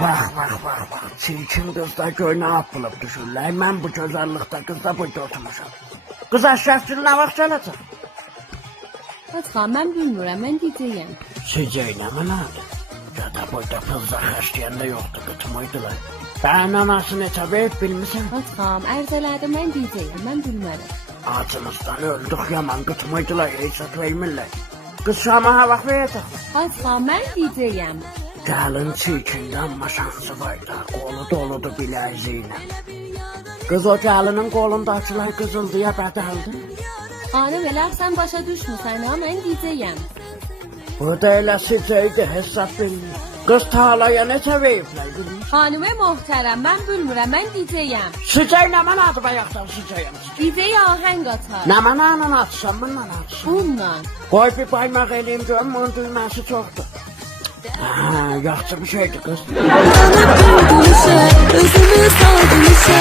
Bak. Çirkin kızlar göy ne yapılıp düşürler. Ben bu güzellikte kızla burada oturmuşum. Kız aşağısını ne vakit çalacak? Fatma ben bilmiyorum ben diyeceğim. Sıcağına mı nerede? Ya da burada kızlar haşlayan da yoktu, kıtmıydılar. Ben anasını tabi bilmişsin. Fatma erzeladım ben diyeceğim ben bilmiyorum. Ağzımızdan öldük yaman, kıtmıydılar, heysat vermirler. Kız şama havak verecek. Fatma ben diyeceğim. Gelin çirkindi ama şansı vardı. Kolu doludu bileziğine. Kız o gelinin kolunda açılan kızıldıya bedeldi. Hanım elersen başa düşmüşsen ama ben diyeceğim. Burada elə sıcaqdı hesap bilmiyor. Kız talaya ne seveyipler kızım? Hanıme muhterem ben bilmiyorum ben diyeceğim. Sıcaq ne mana adı bayaqdan sıcağım. Diyeceği aheng atar. Ne mana atsan bununla atsan. Bununla. Koy bir baymaq eləyim görüm onun düyməsi çoxdur. Yaxşı bir şeydi kız. Yanıp bir gülüşe, özümü saldım işe.